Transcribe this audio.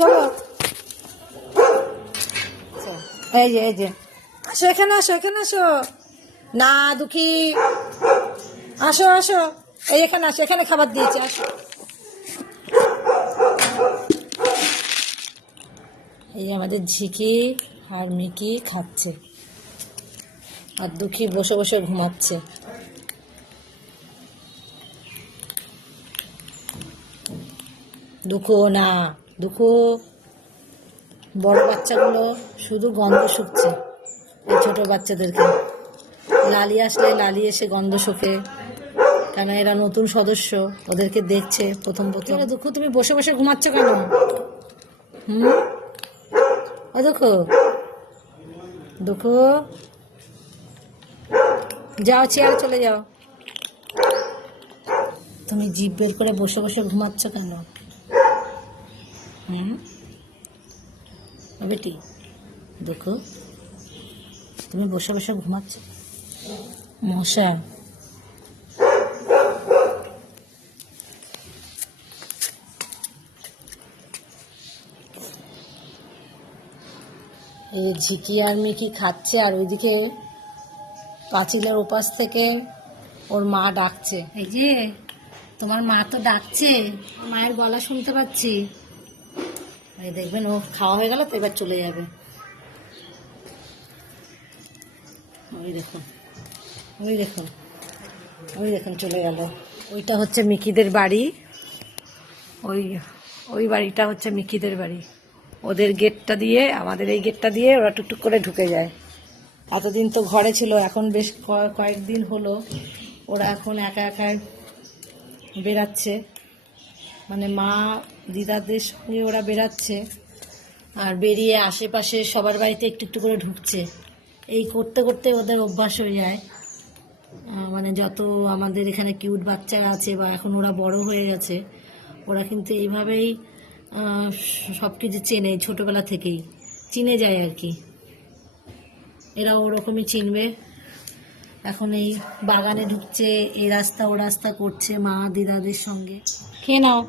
চলো এই যে আসো, এখানে আসো, এখানে আসো না দুঃখী, আসো আসো, এই এখানে আসো, এখানে খাবার দিয়েছি, আসো। এই আমাদের ঝিকি আর মিকি খাচ্ছে, আর দুঃখী বসে বসে ঘুমাচ্ছে। দুঃখু না, দুঃখু বড় বাচ্চাগুলো শুধু গন্ধ শুকছে, এই ছোট বাচ্চাদেরকে লালি আসলে লালি এসে গন্ধ শোকে, কেন এরা নতুন সদস্য, ওদেরকে দেখছে প্রথম প্রথম। দুঃখু তুমি বসে বসে ঘুমাচ্ছ কেন? ও দুঃখু, দুঃখু যাও, চেয়ারে চলে যাও। তুমি জিভ বের করে বসে বসে ঘুমাচ্ছ কেন? বেটি দুঃখু, তুমি বসে বসে ঘুমাচ্ছ। মশা এই ঝিকি আর মিকি খাচ্ছে, আর ওইদিকে পাঁচিলের ওপাশ থেকে ওর মা ডাকছে। এই যে তোমার মা তো ডাকছে, মায়ের গলা শুনতে পাচ্ছি। এই দেখবেন ও খাওয়া হয়ে গেল তো এবার চলে যাবে। ওই দেখুন, ওই দেখুন, ওই দেখুন চলে গেল। ওইটা হচ্ছে মিকিদের বাড়ি, ওই ওই বাড়িটা হচ্ছে মিকিদের বাড়ি। ওদের গেটটা দিয়ে, আমাদের এই গেটটা দিয়ে ওরা টুকটুক করে ঢুকে যায়। এতদিন তো ঘরে ছিল, এখন বেশ কয়েকদিন হলো ওরা এখন একা একা বেরাচ্ছে, মানে মা দিদাদের সঙ্গে ওরা বেরাচ্ছে, আর বেরিয়ে আশেপাশে সবার বাড়িতে একটু একটু করে ঢুকছে। এই করতে করতে ওদের অভ্যাস হয়ে যায়, মানে যত আমাদের এখানে কিউট বাচ্চা আছে বা এখন ওরা বড় হয়ে গেছে, ওরা কিন্তু এইভাবেই সব কিছু চেনে, ছোটোবেলা থেকেই চিনে যায় আর কি। এরা ওরকমই চিনবে। এখন এই বাগানে ঢুকছে, এই রাস্তা ও রাস্তা করছে মা দিদাদের সঙ্গে। খেয়ে নাও।